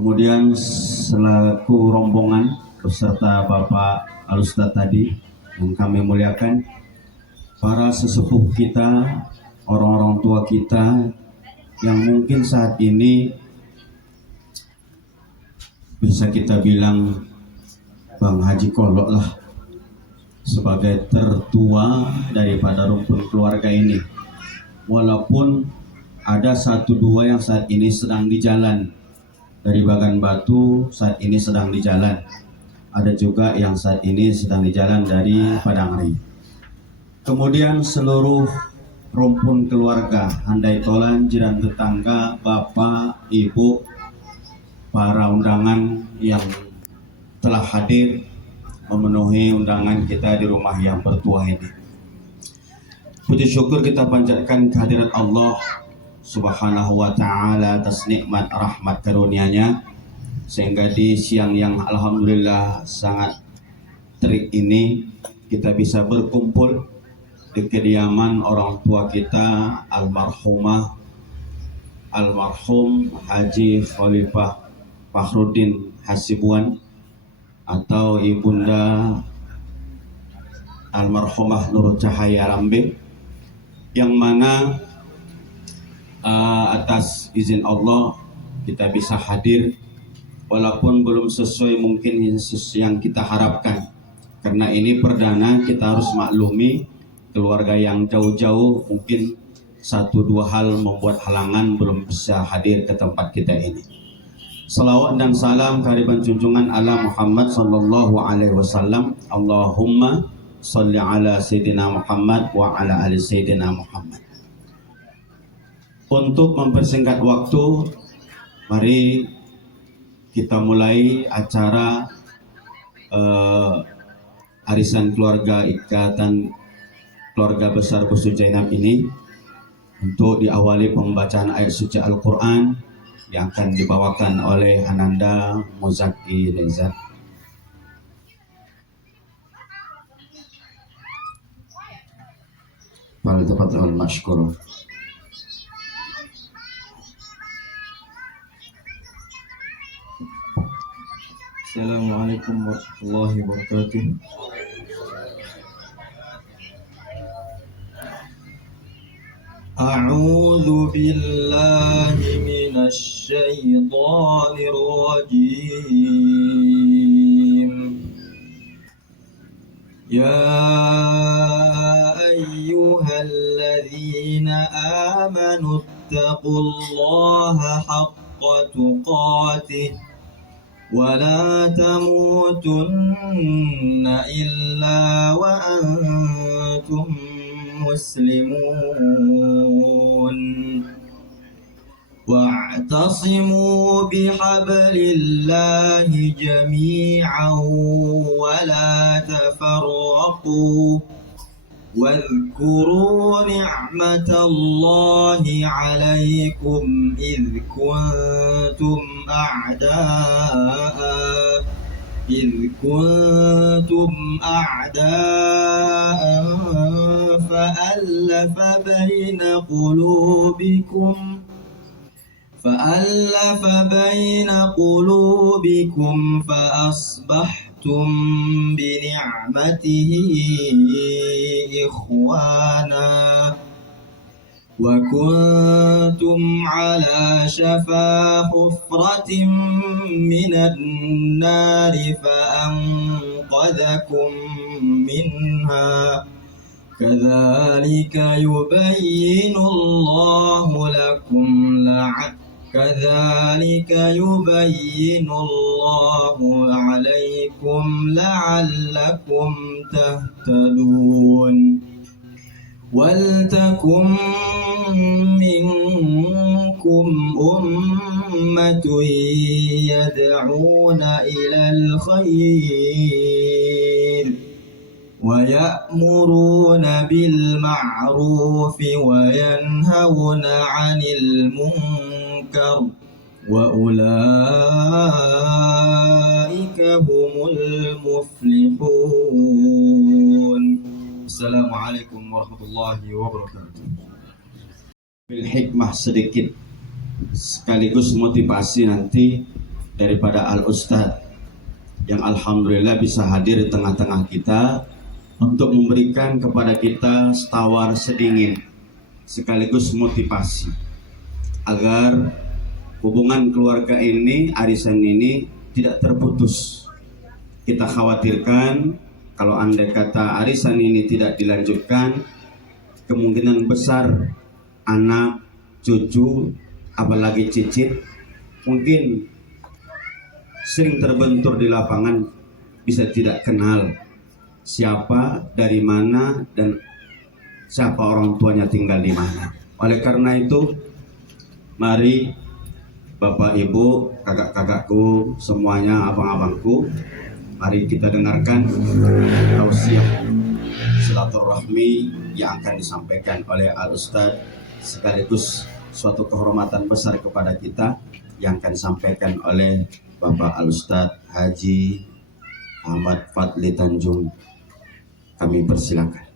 Kemudian selaku rombongan beserta Bapak Al-Ustadz tadi yang kami muliakan, para sesepuh kita, orang-orang tua kita yang mungkin saat ini bisa kita bilang Bang Haji Kolok lah sebagai tertua daripada rumpun keluarga ini. Walaupun ada satu dua yang saat ini sedang di jalan, dari Bagan Batu saat ini sedang di jalan. Ada juga yang saat ini sedang di jalan dari Padangri. Kemudian seluruh rumpun keluarga, handai tolan, jiran tetangga, bapak, ibu, para undangan yang telah hadir memenuhi undangan kita di rumah yang bertuah ini. Puji syukur kita panjatkan kehadirat Allah Subhanahu wa ta'ala atas nikmat rahmat karunia-Nya, sehingga di siang yang alhamdulillah sangat terik ini kita bisa berkumpul di kediaman orang tua kita almarhum Haji Khalifah Fakhruddin Hasibuan atau ibunda almarhumah Nur Cahaya Rambe, yang mana atas izin Allah kita bisa hadir walaupun belum sesuai mungkin yang kita harapkan, karena ini perdana. Kita harus maklumi keluarga yang jauh-jauh mungkin satu dua hal membuat halangan belum bisa hadir ke tempat kita ini. Salawat dan salam kehadiran junjungan ala Muhammad sallallahu alaihi wasallam. Allahumma sholli ala sayyidina Muhammad wa ala ali sayyidina Muhammad. Untuk mempersingkat waktu, mari kita mulai acara arisan keluarga Ikatan Keluarga Besar Busu Jainab ini, untuk diawali pembacaan ayat suci Al-Quran yang akan dibawakan oleh Ananda Muzaki Reza. Pada tempat al-mashkur. Assalamualaikum warahmatullahi wabarakatuh. A'udzu billahi minasy syaithanir rajim. Ya ayyuhalladzina amanu taqullaha haqqa tuqatih ولا تموتن إلا وأنتم مسلمون واعتصموا بحبل الله جميعا ولا تفرقوا واذكروا نعمة الله عليكم إذ كنتم أعداء فألف بين قلوبكم فأصبحتم بنعمته إخوانا وكنتم على شفا حفرة من النار فأنقذكم منها كذلك يبين الله عليكم لعلكم تهتدون ولتكن منكم أمة يدعون إلى الخير ويأمرون بالمعروف وينهون عن المنكر وأولئك هم المفلحون. Assalamualaikum warahmatullahi wabarakatuh. Bil hikmah sedikit sekaligus motivasi nanti daripada Al-Ustadz yang alhamdulillah bisa hadir di tengah-tengah kita untuk memberikan kepada kita setawar sedingin sekaligus motivasi agar hubungan keluarga ini, arisan ini tidak terputus. Kita khawatirkan kalau andai kata arisan ini tidak dilanjutkan, kemungkinan besar anak, cucu, apalagi cicit mungkin sering terbentur di lapangan, bisa tidak kenal siapa, dari mana, dan siapa orang tuanya tinggal di mana. Oleh karena itu, mari Bapak Ibu, kakak-kakakku, semuanya abang-abangku, mari kita dengarkan tausiah silaturahmi yang akan disampaikan oleh Al-Ustadz, sekaligus suatu kehormatan besar kepada kita yang akan disampaikan oleh Bapak Al-Ustadz Haji Ahmad Fadli Tanjung. Kami persilakan.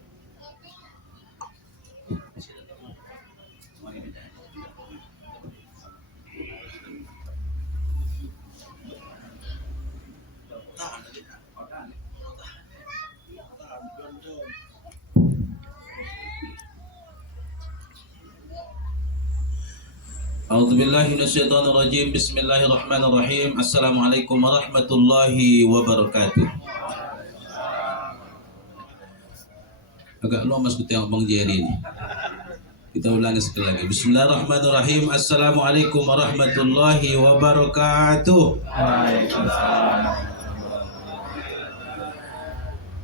A'udzubillahi minasyaitonirrajim. Bismillahirrahmanirrahim. Assalamualaikum warahmatullahi wabarakatuh. Agak lomas ku tengok Bang Jerry ni. Kita ulangi sekali lagi. Bismillahirrahmanirrahim. Assalamualaikum warahmatullahi wabarakatuh.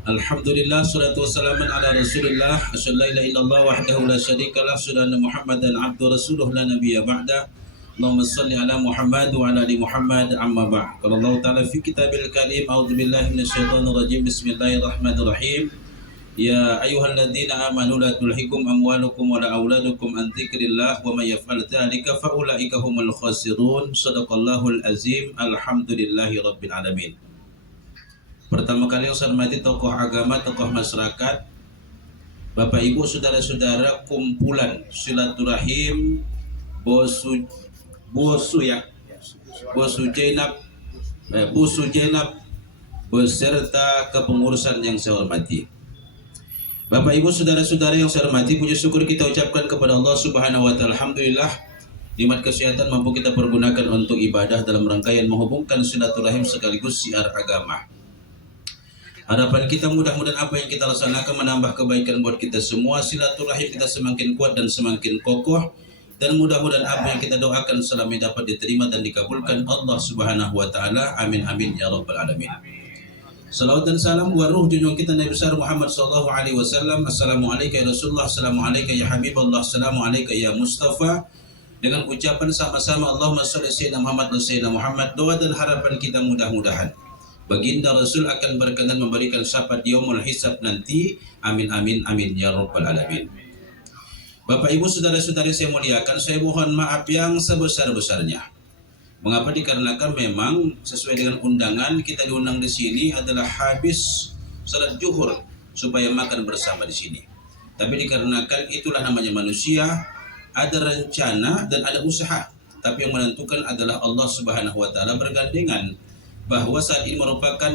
Alhamdulillah, salatu wassalamu ala rasulillah, asyhadu an la ilaha illallah wahdahu la syarikalah, asyhadu anna muhammadan abdu rasuluh la nabiyya ba'da. Allahumma salli ala Muhammad wa ala ali Muhammad, amma ba'd. Qala Allah ta'ala fi kitabil karim, a'udzu billahi minasyaitonir rajim, bismillahirrahmanirrahim. Ya ayyuhalladzina amanu la tulhikum amwalukum wa la auladukum an dzikrillah wa may yaf'al dzalika fa ulaika humul khasirun. Shadaqallahul azim. Alhamdulillahi rabbil alamin. Pertama kali yang saya hormati tokoh agama, tokoh masyarakat, Bapak Ibu, saudara-saudara, kumpulan silaturahim Bosu Jainab beserta kepengurusan yang saya hormati. Bapak Ibu, saudara-saudara yang saya hormati, puji syukur kita ucapkan kepada Allah Subhanahu wa taala. Alhamdulillah, nikmat kesehatan mampu kita pergunakan untuk ibadah dalam rangkaian menghubungkan silaturahim sekaligus syiar agama. Harapan kita mudah-mudahan apa yang kita laksanakan menambah kebaikan buat kita semua, silaturahim kita semakin kuat dan semakin kokoh, dan mudah-mudahan apa yang kita doakan selama ini dapat diterima dan dikabulkan Allah Subhanahu wa taala. Amin amin ya rabbal alamin. Salawat dan salam buat ruh junjungan kita Nabi besar Muhammad sallallahu alaihi wasallam. Assalamualaikum ya Rasulullah, assalamualaikum ya Habibullah, assalamualaikum ya Mustafa. Dengan ucapan sama-sama Allahumma shalli sayyidina Muhammad wa sayyidina Muhammad, doa dan harapan kita mudah-mudahan Baginda Rasul akan berkenan memberikan syafaat di yaumul hisab nanti. Amin amin amin ya rabbal alamin. Bapak Ibu, saudara-saudari saya muliakan, saya mohon maaf yang sebesar-besarnya. Mengapa? Dikarenakan memang sesuai dengan undangan, kita diundang di sini adalah habis salat zuhur supaya makan bersama di sini. Tapi dikarenakan itulah namanya manusia, ada rencana dan ada usaha. Tapi yang menentukan adalah Allah Subhanahu wa taala, bergandengan bahwa saat ini merupakan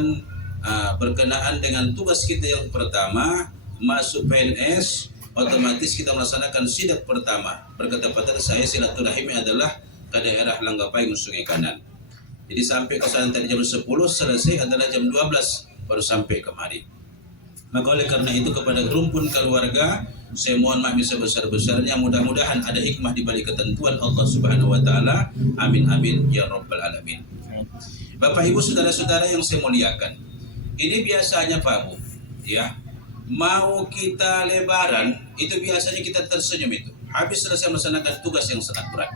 berkenaan dengan tugas kita yang pertama, masuk PNS, otomatis kita melaksanakan sidak pertama. Berketepatan saya silaturahimi adalah ke daerah Langgapai, Sungai Kanan. Jadi sampai ke sana tadi jam 10, selesai adalah jam 12 baru sampai kemari. Maka oleh karena itu kepada rumpun keluarga, saya mohon maaf sebesar-besarnya, mudah-mudahan ada hikmah di balik ketentuan Allah Subhanahu wa taala. Amin amin ya rabbal alamin. Bapak Ibu, saudara-saudara yang saya muliakan, ini biasanya Pak Bu, ya, mau kita lebaran itu biasanya kita tersenyum itu habis selesai melaksanakan tugas yang sangat berat.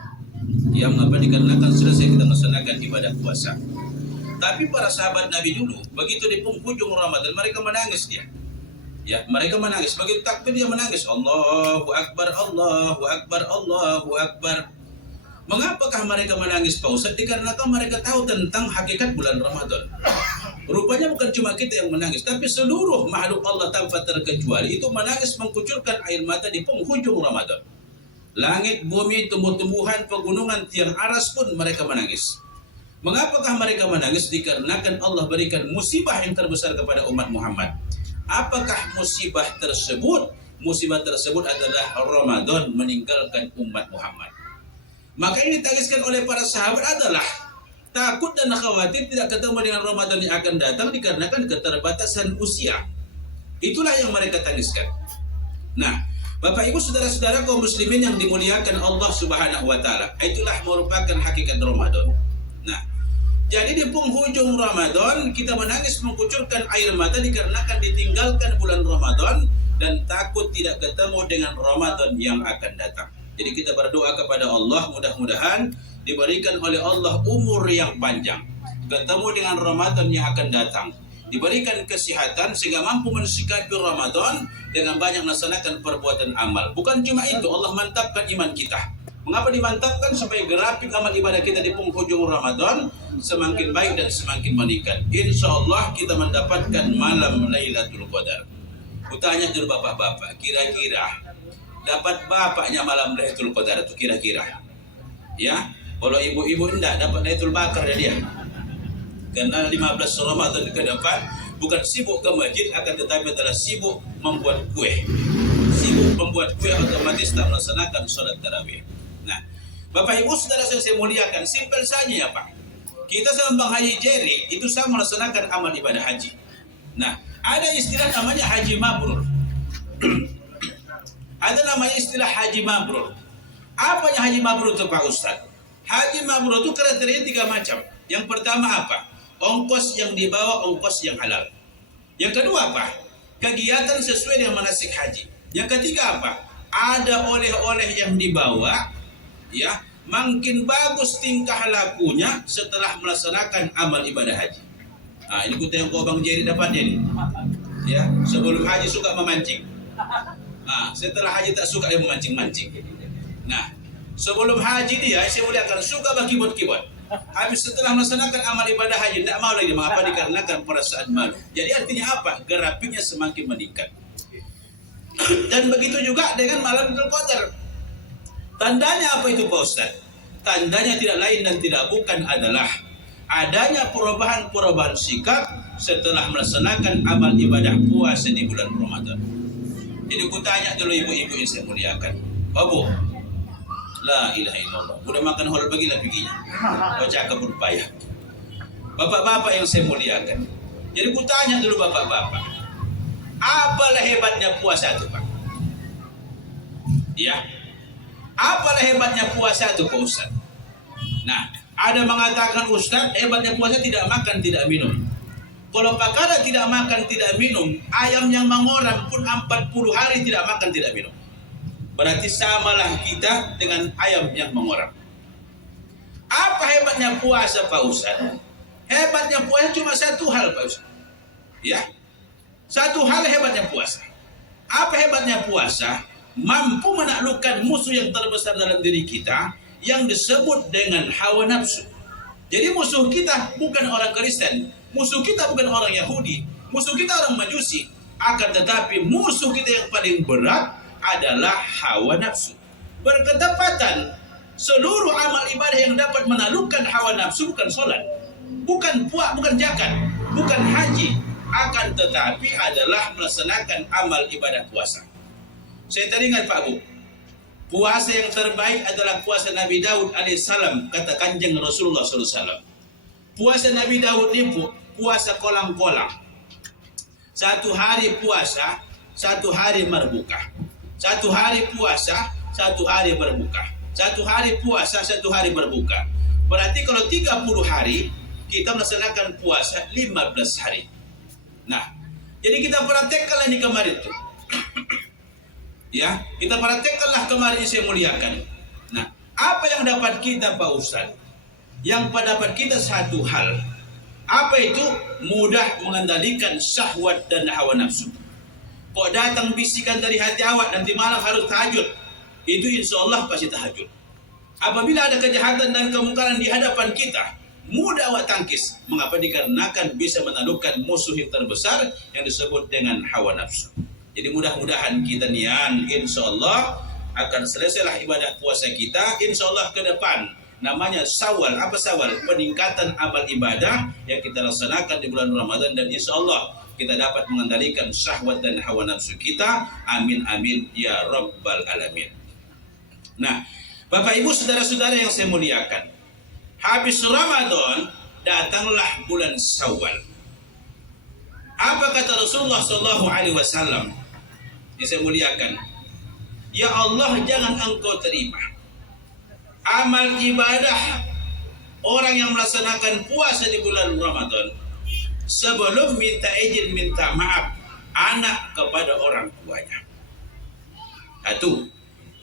Ya, mengapa? Dikarenakan selesai kita melaksanakan ibadah puasa. Tapi para sahabat Nabi dulu, begitu di penghujung Ramadan, mereka menangis dia. Ya, mereka menangis. Begitu takbir dia menangis. Allahu Akbar, Allahu Akbar, Allahu Akbar. Mengapakah mereka menangis, Pak Ustaz? Dikarenakan mereka tahu tentang hakikat bulan Ramadan. Rupanya bukan cuma kita yang menangis, tapi seluruh makhluk Allah tanpa terkecuali itu menangis mengucurkan air mata di penghujung Ramadan. Langit, bumi, tumbuh-tumbuhan, pegunungan, tiang aras pun mereka menangis. Mengapakah mereka menangis? Dikarenakan Allah berikan musibah yang terbesar kepada umat Muhammad. Apakah musibah tersebut? Musibah tersebut adalah Ramadan meninggalkan umat Muhammad. Maka ini ditangiskan oleh para sahabat adalah takut dan khawatir tidak ketemu dengan Ramadan yang akan datang dikarenakan keterbatasan usia. Itulah yang mereka tangiskan. Nah, Bapak Ibu saudara-saudara kaum muslimin yang dimuliakan Allah Subhanahu wa taala, itulah merupakan hakikat Ramadan. Nah, jadi di penghujung Ramadan kita menangis mengucurkan air mata dikarenakan ditinggalkan bulan Ramadan dan takut tidak ketemu dengan Ramadan yang akan datang. Jadi kita berdoa kepada Allah mudah-mudahan diberikan oleh Allah umur yang panjang, ketemu dengan Ramadan yang akan datang, diberikan kesehatan sehingga mampu mensikapi Ramadan dengan banyak melaksanakan perbuatan amal. Bukan cuma itu, Allah mantapkan iman kita. Mengapa dimantapkan? Supaya grafik amal ibadah kita di penghujung Ramadan semakin baik dan semakin meningkat. Insya Allah kita mendapatkan malam Lailatul Qadar. Kutanya dulu bapak-bapak, kira-kira dapat bapaknya malam Lailatul Qadar itu kira-kira? Ya, kalau ibu-ibu enggak dapat Lailatul Bakar dia. Karena 15 Ramadan ke depan bukan sibuk ke masjid, akan tetapi adalah sibuk membuat kue. Sibuk membuat kue otomatis tak melaksanakan sholat tarawih. Nah, Bapak Ibu saudara saya muliakan, simpel saja ya Pak. Kita sama Bang Haji Jerry itu sama melaksanakan amal ibadah haji. Nah, ada istilah namanya haji mabrur. Ada namanya istilah haji mabrur. Apa yang haji mabrur itu Pak Ustaz? Haji mabrur itu kriterianya 3 macam. Yang pertama apa? Ongkos yang dibawa, ongkos yang halal. Yang kedua apa? Kegiatan sesuai dengan manasik haji. Yang ketiga apa? Ada oleh-oleh yang dibawa, ya, makin bagus tingkah lakunya setelah melaksanakan amal ibadah haji. Nah, ini kita yang kau Bang Jerry dapatnya nih. Ya, sebelum haji suka memancing. Nah, setelah haji tak suka dia memancing-mancing. Nah, sebelum haji dia, saya muliakan, suka berkibot-kibot. Habis setelah melaksanakan amal ibadah haji, tidak mau lagi. Mengapa? Dikarenakan perasaan malu. Jadi artinya apa? Grafiknya semakin meningkat. Dan begitu juga dengan malam Lailatul Qadar. Tandanya apa itu Pak Ustaz? Tandanya tidak lain dan tidak bukan adalah adanya perubahan-perubahan sikap setelah melaksanakan amal ibadah puasa di bulan Ramadan. Jadi aku tanya dulu ibu-ibu yang saya muliakan. Babu, la ilaha illallah. Udah makan hal bagilah piginya. Baca kebun payah. Bapak-bapak yang saya muliakan. Jadi aku tanya dulu bapak-bapak. Apalah hebatnya puasa itu Pak? Ya. Apalah hebatnya puasa itu Pak Ustaz? Nah, ada mengatakan Ustaz, hebatnya puasa tidak makan, tidak minum. Kalau perkara tidak makan, tidak minum, ayam yang mengorang pun 40 hari tidak makan, tidak minum. Berarti samalah kita dengan ayam yang mengorang. Apa hebatnya puasa Pak Ustaz? Hebatnya puasa cuma satu hal Pak Ustaz. Ya. Satu hal hebatnya puasa. Apa hebatnya puasa? Mampu menaklukkan musuh yang terbesar dalam diri kita yang disebut dengan hawa nafsu. Jadi musuh kita bukan orang Kristen, musuh kita bukan orang Yahudi, musuh kita orang Majusi. Akan tetapi musuh kita yang paling berat adalah hawa nafsu. Berketepatan, seluruh amal ibadah yang dapat menaklukkan hawa nafsu bukan sholat, bukan puasa, bukan zakat, bukan haji, akan tetapi adalah melaksanakan amal ibadah puasa. Saya tadi ingat Pak Bu, puasa yang terbaik adalah puasa Nabi Daud alaihissalam, kata Kanjeng Rasulullah SAW. Puasa Nabi Daud ini puasa kolang-kolang. 1 hari puasa, 1 hari berbuka. 1 hari puasa, 1 hari berbuka. 1 hari puasa, 1 hari berbuka. Berarti kalau 30 hari kita melaksanakan puasa 15 hari. Nah, jadi kita praktekkanlah ini kemarin tuh. Ya, kita praktekkanlah kemarin saya muliakan. Nah, apa yang dapat kita Pak Ustaz? Yang dapat kita satu hal. Apa itu? Mudah mengendalikan syahwat dan hawa nafsu. Kok datang bisikan dari hati awak nanti malam harus tahajud, itu insya Allah pasti tahajud. Apabila ada kejahatan dan kemungkaran di hadapan kita, mudah awak tangkis. Mengapa? Dikarenakan bisa menaklukkan musuh yang terbesar yang disebut dengan hawa nafsu. Jadi mudah-mudahan kita nian insya Allah akan selesailah ibadah puasa kita. Insya Allah ke depan namanya Syawal. Apa Syawal? Peningkatan amal ibadah yang kita laksanakan di bulan Ramadan, dan insya Allah kita dapat mengendalikan syahwat dan hawa nafsu kita. Amin amin ya rabbal alamin. Nah, Bapak Ibu saudara-saudara yang saya muliakan, habis Ramadan datanglah bulan Syawal. Apa kata Rasulullah SAW yang saya muliakan? Ya Allah, jangan engkau terima amal ibadah orang yang melaksanakan puasa di bulan Ramadan sebelum minta izin, minta maaf anak kepada orang tuanya. Satu.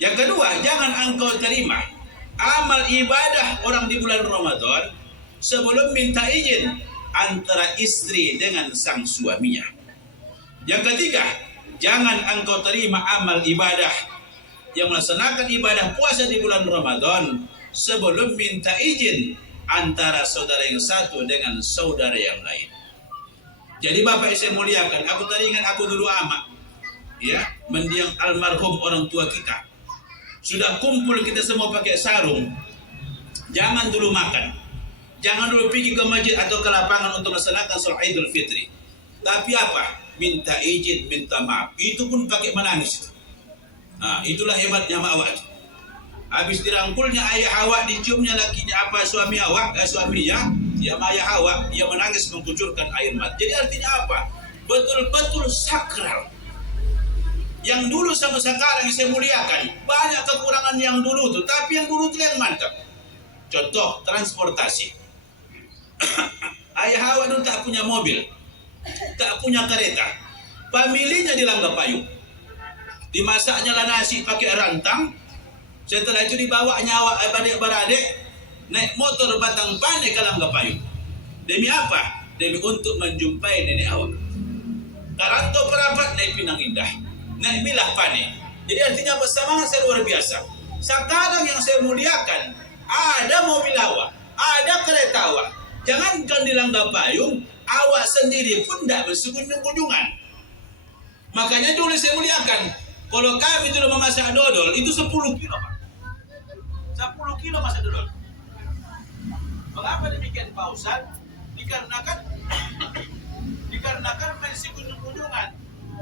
Yang kedua, jangan engkau terima amal ibadah orang di bulan Ramadan sebelum minta izin antara istri dengan sang suaminya. Yang ketiga, jangan engkau terima amal ibadah yang melaksanakan ibadah puasa di bulan Ramadan sebelum minta izin antara saudara yang satu dengan saudara yang lain. Jadi Bapak yang saya muliakan, aku tadi ingat aku dulu ama, ya, mendiang almarhum orang tua kita. Sudah kumpul kita semua pakai sarung, jangan dulu makan. Jangan dulu pergi ke masjid atau ke lapangan untuk melaksanakan sholat Idul Fitri. Tapi apa? Minta izin, minta maaf. Itu pun pakai menangis. Nah, itulah hebatnya mak awak. Habis dirangkulnya ayah awak, diciumnya lakinya apa suami awak, suaminya, ya ayah awak, dia menangis mengucurkan air mata. Jadi artinya apa? Betul-betul sakral. Yang dulu sama sekarang yang saya muliakan, banyak kekurangan yang dulu tuh, tapi yang dulu itu yang mantap. Contoh transportasi. Ayah awak dulu tak punya mobil, tak punya kereta, familinya di Langga Payung. Dimasaknya lah nasi pakai rantang. Setelah itu dibawanya awak beradik naik motor batang pane ke Langga Payung. Demi apa? Demi untuk menjumpai nenek awak. Karanto perapat naik Pinang Indah, naik Milah Pane. Jadi artinya semangat saya luar biasa. Sekarang yang saya muliakan, ada mobil awak, ada kereta awak. Jangankan di Langga Payung, awak sendiri pun tidak berkunjung-kunjungan. Makanya dulu saya muliakan, kalau kami dulu memasak dodol, itu 10 kilo Pak. 10 kilo masak dodol. Mengapa demikian Pak Ustaz? Dikarenakan main kunjung-kunjungan,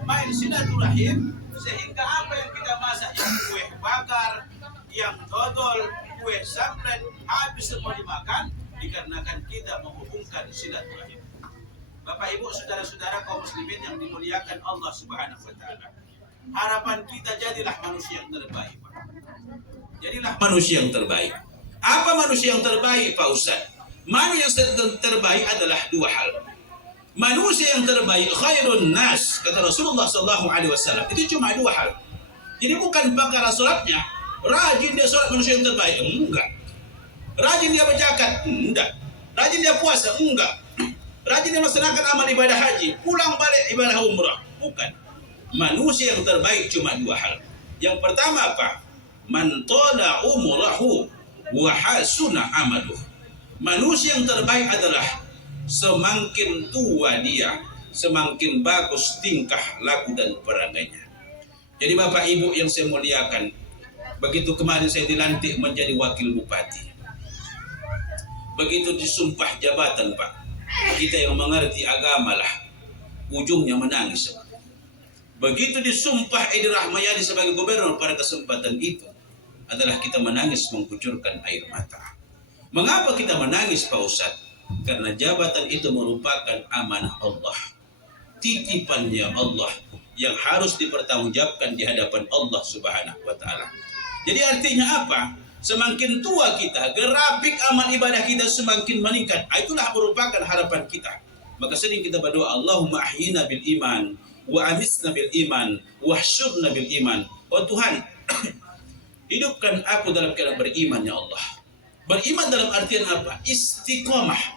main silaturahim, sehingga apa yang kita masak, yang kue bakar, yang dodol, kue samret, habis semua dimakan, dikarenakan kita menghubungkan silaturahim. Bapak Ibu saudara-saudara kaum muslimin yang dimuliakan Allah Subhanahu wa taala. Harapan kita jadilah manusia yang terbaik, Pak. Jadilah manusia yang terbaik. Apa manusia yang terbaik, Pak Ustaz? Manusia yang terbaik adalah dua hal. Manusia yang terbaik khairun nas, kata Rasulullah SAW. Itu cuma dua hal. Jadi bukan perkara sholatnya, rajin dia sholat manusia yang terbaik, enggak. Rajin dia berzakat, enggak. Rajin dia puasa, enggak. Rajin dia melaksanakan amal ibadah haji, pulang balik ibadah umrah, bukan. Manusia yang terbaik cuma dua hal. Yang pertama apa? Man tola umurahu wa hasuna amaluh. Manusia yang terbaik adalah semakin tua dia, semakin bagus tingkah laku dan perangainya. Jadi Bapak Ibu yang saya muliakan, begitu kemarin saya dilantik menjadi wakil bupati, begitu disumpah jabatan Pak, kita yang mengerti agama lah ujungnya menangis. Begitu disumpah Edi Rahmayadi sebagai gubernur, pada kesempatan itu adalah kita menangis mengucurkan air mata. Mengapa kita menangis Pak Ustadz? Karena jabatan itu merupakan amanah Allah, titipannya Allah yang harus dipertanggungjawabkan di hadapan Allah Subhanahu wa taala. Jadi artinya apa? Semakin tua kita, grafik amal ibadah kita semakin meningkat. Itulah merupakan harapan kita. Maka sering kita berdoa, Allahumma ahyina bil iman wa amisna bil iman wa syurna bil iman. Oh Tuhan, hidupkan aku dalam keadaan beriman ya Allah. Beriman dalam artian apa? Istiqomah.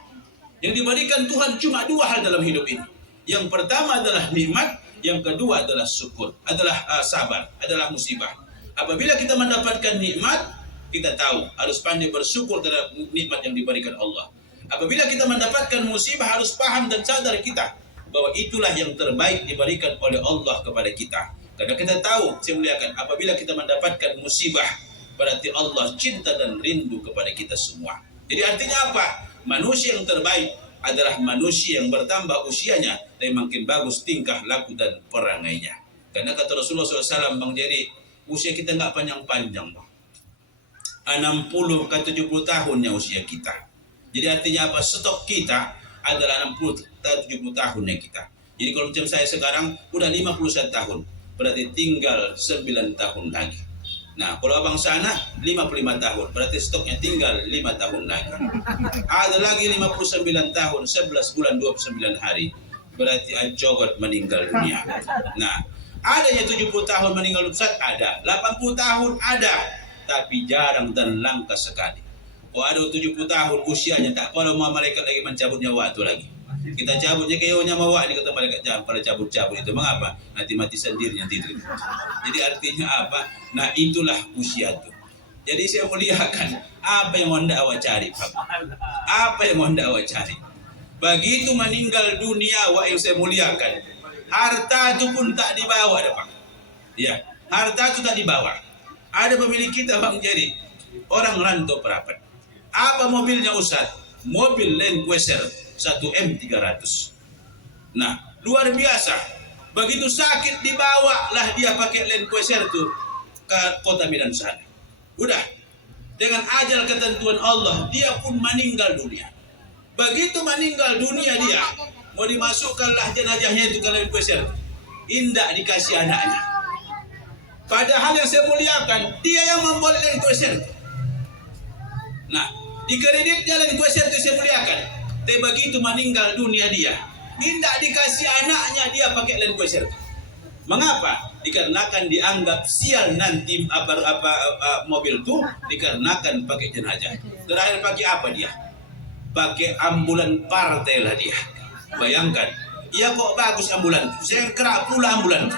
Yang diberikan Tuhan cuma dua hal dalam hidup ini. Yang pertama adalah nikmat, yang kedua adalah syukur, adalah sabar, adalah musibah. Apabila kita mendapatkan nikmat, kita tahu harus pandai bersyukur terhadap nikmat yang diberikan Allah. Apabila kita mendapatkan musibah, harus paham dan sadar kita bahwa itulah yang terbaik diberikan oleh Allah kepada kita. Karena kita tahu, saya muliakan, apabila kita mendapatkan musibah, berarti Allah cinta dan rindu kepada kita semua. Jadi artinya apa? Manusia yang terbaik adalah manusia yang bertambah usianya dan makin bagus tingkah laku dan perangainya. Karena kata Rasulullah SAW, Bang Jerry, usia kita nggak panjang-panjang, Bang. 60 ke 70 tahunnya usia kita. Jadi artinya apa? Stok kita adalah 60 ke 70 tahunnya kita. Jadi kalau macam saya sekarang udah 51 tahun, berarti tinggal 9 tahun lagi. Nah, kalau abang sana 55 tahun, berarti stoknya tinggal 5 tahun lagi. Ada lagi 59 tahun, 11 bulan 29 hari, berarti ajogot meninggal dunia. Nah, adanya 70 tahun meninggal dunia, ada. 80 tahun ada, tapi jarang dan langka sekali. Kalau ada 70 tahun usianya, tak kalau mau malaikat lagi mencabut nyawa itu lagi. Kita cabutnya kayaknya mawa ini kata malaikat pada cabut-cabut itu. Mengapa? Nanti mati sendiri nanti itu. Jadi artinya apa? Nah itulah usia itu. Jadi saya muliakan apa yang Anda awak cari, Pak? Apa yang Anda awak cari? Begitu meninggal dunia, wa yang saya muliakan, harta itu pun tak dibawa, ada Pak. Ya, harta itu tak dibawa. Ada pemilik kita Bang Jerry, orang rantau perapat. Apa mobilnya Ustaz? Mobil Land Cruiser 1M300. Nah, luar biasa. Begitu sakit dibawa lah dia pakai Land Cruiser itu ke kota Medan sana. Udah, dengan ajal ketentuan Allah, dia pun meninggal dunia. Begitu meninggal dunia dia, mau dimasukkanlah jenazahnya itu ke Land Cruiser. Indah dikasih anaknya. Padahal yang saya muliakan, dia yang memboleh Land Cruiser. Nah, di kreditnya Land Cruiser itu saya muliakan. Tapi begitu meninggal dunia dia, tidak dikasih anaknya dia pakai Land Cruiser. Mengapa? Dikarenakan dianggap sial nanti mobil itu dikarenakan pakai jenazah. Terakhir pakai apa dia? Pakai ambulan partai lah dia. Bayangkan, iya kok bagus ambulan. Saya kerak pula ambulan.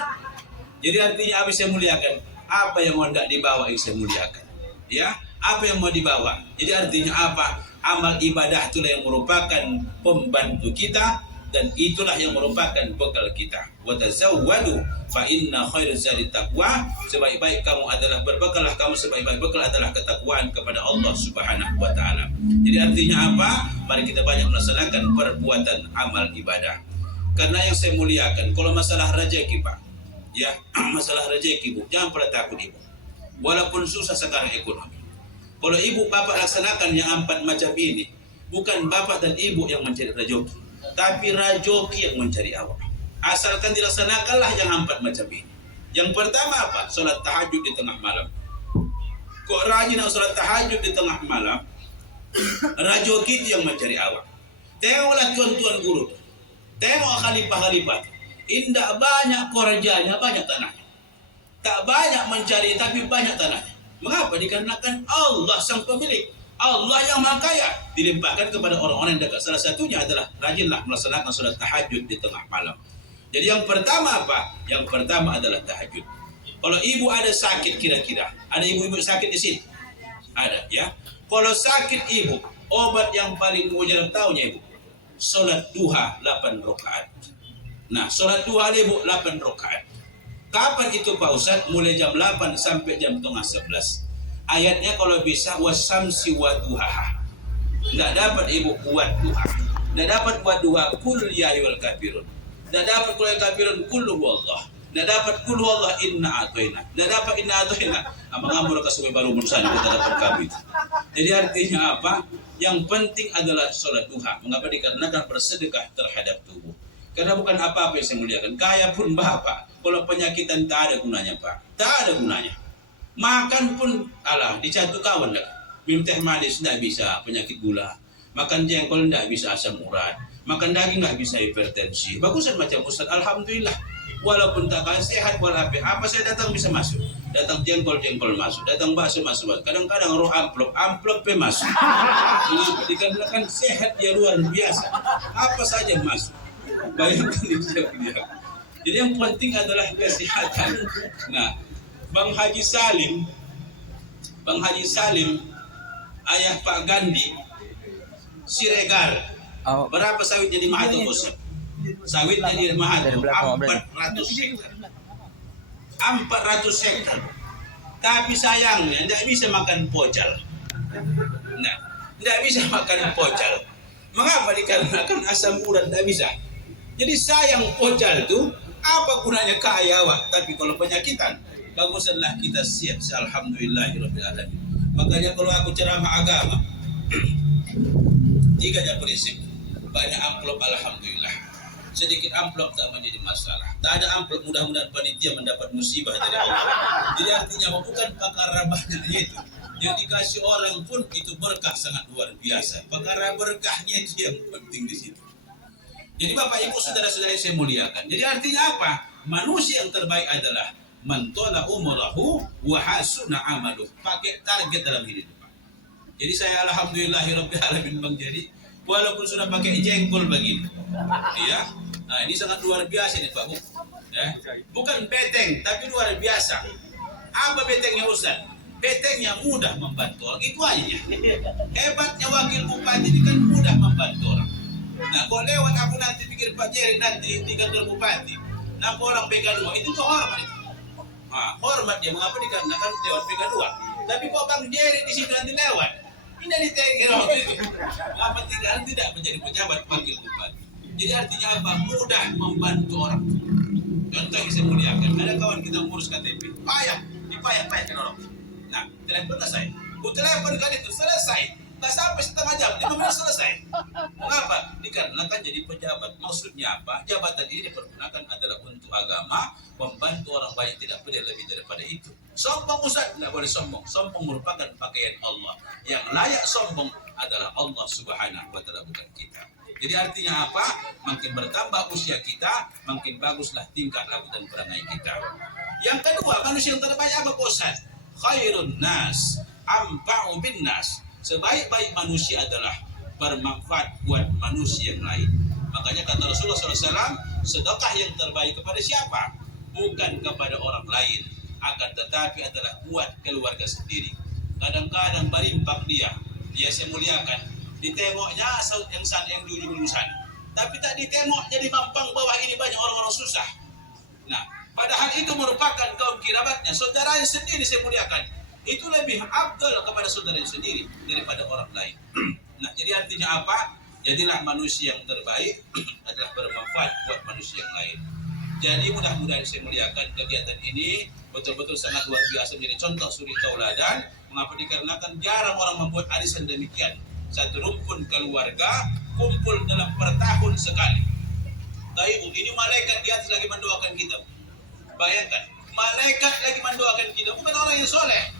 Jadi artinya apa saya muliakan? Apa yang mau tidak dibawa yang saya muliakan? Ya, apa yang mau dibawa? Jadi artinya apa? Amal ibadah itulah yang merupakan pembantu kita dan itulah yang merupakan bekal kita. Wa tazawwadu fa inna khairaz zadi taqwa. Sebaik-baik kamu adalah berbekallah kamu, sebaik-baik bekal adalah ketakwaan kepada Allah Subhanahu wa taala. Jadi artinya apa? Mari kita banyak melaksanakan perbuatan amal ibadah. Karena yang saya muliakan, kalau masalah rezeki Pak, ya, masalah rezeki Bu, jangan pernah takut Ibu. Walaupun susah sekarang ekonomi. Kalau ibu bapak laksanakan yang 4 macam ini, bukan bapak dan ibu yang mencari rezeki, tapi rezeki yang mencari awak. Asalkan dilaksanakanlah yang 4 macam ini. Yang pertama apa? Salat tahajud di tengah malam. Kok rajin salat tahajud di tengah malam? Rezeki itu yang mencari awak. Tengoklah tuan-tuan guru, tengok khalifah-khalifah. Indah banyak korjanya, banyak tanahnya. Tak banyak mencari, tapi banyak tanahnya. Mengapa? Dikarenakan Allah sang pemilik, Allah yang maha kaya, dilimpahkan kepada orang-orang yang dekat. Salah satunya adalah rajinlah melaksanakan salat tahajud di tengah malam. Jadi yang pertama apa? Yang pertama adalah tahajud. Kalau ibu ada sakit kira-kira, ada ibu-ibu sakit di sini? Ada ya. Kalau sakit ibu, obat yang paling mujarab tahunya ibu, salat duha 8 rakaat. Nah, salat duha ibu 8 rakaat. Kapan itu Pak Ustaz? Mulai jam 8 sampai jam tengah 11. Ayatnya kalau bisa wasamsi wa duhaha. Tidak dapat ibu buat duha. Tidak dapat buat duha kul ya ayyuhal kafirun. Tidak dapat kul ya kafirun kul huwallah. Tidak dapat kul huwallah inna atoina. Tidak dapat inna atoina. Amang-amang kasih baru mursana kita dapat kabit. Jadi artinya apa? Yang penting adalah sholat duha. Mengapa? Dikarenakan bersedekah terhadap tubuh. Karena bukan apa-apa yang saya muliakan. Kaya pun Bapak, kalau penyakitan tak ada gunanya Pak. Tak ada gunanya. Makan pun, dicatu kawan lah. Minum teh manis tidak bisa, penyakit gula. Makan jengkol tidak bisa, asam urat. Makan daging tidak bisa, hipertensi. Bagusan macam Ustaz, Alhamdulillah. Walaupun tak kaya sehat walaupun apa saya datang bisa masuk. Datang jengkol masuk. Datang bakso masuk. Kadang-kadang roh amplop masuk. Kenapa? Dikarenakan sehat dia luar biasa. Apa saja masuk. Bayangkan dia. Jadi yang penting adalah kesehatan. Nah, Bang Haji Salim, ayah Pak Gandhi, Siregar. Berapa sawitnya di Mahathir Ustaz? Sawitnya di Mahathir 400 hektar. 400 hektar. tapi sayangnya tidak bisa makan pocal. Nah, tidak bisa makan pocal. Mengapa? Dikarenakan asam urat tidak bisa. Jadi sayang pocal itu apa gunanya kaya awak, tapi kalau penyakitan, baguslah kita siap. Alhamdulillahirabbil alamin. Makanya kalau aku ceramah agama, 3 aja prinsip. Banyak amplop alhamdulillah. Sedikit amplop tak menjadi masalah. Tak ada amplop, mudah-mudahan panitia mendapat musibah dari Allah. Jadi artinya bukan perkara banyaknya itu. Yang dikasih orang pun itu berkah sangat luar biasa. Perkara berkahnya itu yang penting di situ. Jadi Bapak Ibu saudara-saudara yang saya muliakan. Jadi artinya apa? Manusia yang terbaik adalah man tola umurahu wa hasuna amaluh. Pakai target dalam hidup. Jadi saya alhamdulillahirabbil alamin Bang Jadi, walaupun sudah pakai jengkol begini. Ya. Nah, ini sangat luar biasa nih Pak Bu. Ya. Bukan beteng, tapi luar biasa. Apa betengnya Ustaz? Beteng yang mudah membantu orang, itu aja. Hebatnya wakil bupati ini kan mudah membantu orang. Nah, kalau lewat aku nanti pikir Pak Jerry nanti di kantor bupati, nah orang PK2 itu tuh hormat. Nah, hormat dia mengapa dikarenakan lewat PK2. Tapi kok Bang Jerry di sini nanti lewat, ini ditengger orang itu. Apa tidak menjadi pejabat wakil bupati. Jadi artinya apa? Mudah membantu orang. Contoh yang saya muliakan, ada kawan kita ngurus KTP, dipayah-payahkan orang. Nah, telepon saya. Telepon kali itu selesai. Tak sampai setengah jam, 5 menit selesai. Mengapa? Dikarenakan jadi pejabat. Maksudnya apa? Jabatan ini dipergunakan adalah untuk agama, membantu orang banyak, tidak boleh lebih daripada itu. Sombong Ustaz, tidak boleh sombong. Sombong merupakan pakaian Allah. Yang layak sombong adalah Allah Subhanahu wa Ta'ala, bukan kita. Jadi artinya apa? Makin bertambah usia kita, makin baguslah tingkah laku dan perangai kita. Yang kedua, manusia yang terbaik apa Ustaz? Khairun nas amfa'u bin nas. Sebaik-baik manusia adalah bermanfaat buat manusia yang lain. Makanya kata Rasulullah SAW, sedekah yang terbaik kepada siapa? Bukan kepada orang lain, akan tetapi adalah buat keluarga sendiri. Kadang-kadang berimpak dia saya muliakan, ditengoknya yang di ujung sana, tapi tak ditengok jadi mampang bawah ini banyak orang-orang susah. Nah, padahal itu merupakan kaum kerabatnya, saudaranya sendiri saya muliakan. Itu lebih afdal kepada saudaranya sendiri daripada orang lain. Nah, jadi artinya apa? Jadilah manusia yang terbaik adalah bermanfaat buat manusia yang lain. Jadi mudah-mudahan saya muliakan kegiatan ini betul-betul sangat luar biasa, menjadi contoh suri tauladan. Mengapa? Dikarenakan jarang orang membuat arisan demikian. Satu rumpun keluarga kumpul dalam per tahun sekali. Tapi ini malaikat di atas lagi mendoakan kita. Bayangkan, malaikat lagi mendoakan kita, bukan orang yang soleh.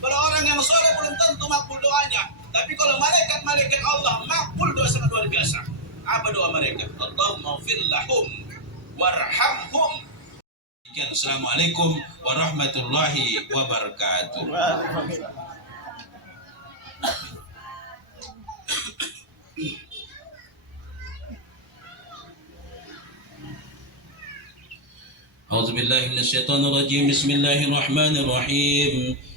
Kalau orang yang soleh belum tentu makbul doanya. Tapi kalau malaikat Allah makbul doa sangat luar biasa. Apa doa mereka? Allahumma ighfir lahum warhamhum. Assalamualaikum warahmatullahi wabarakatuh. A'udzu billahi minasyaitonir rajim. Bismillahirrahmanirrahim.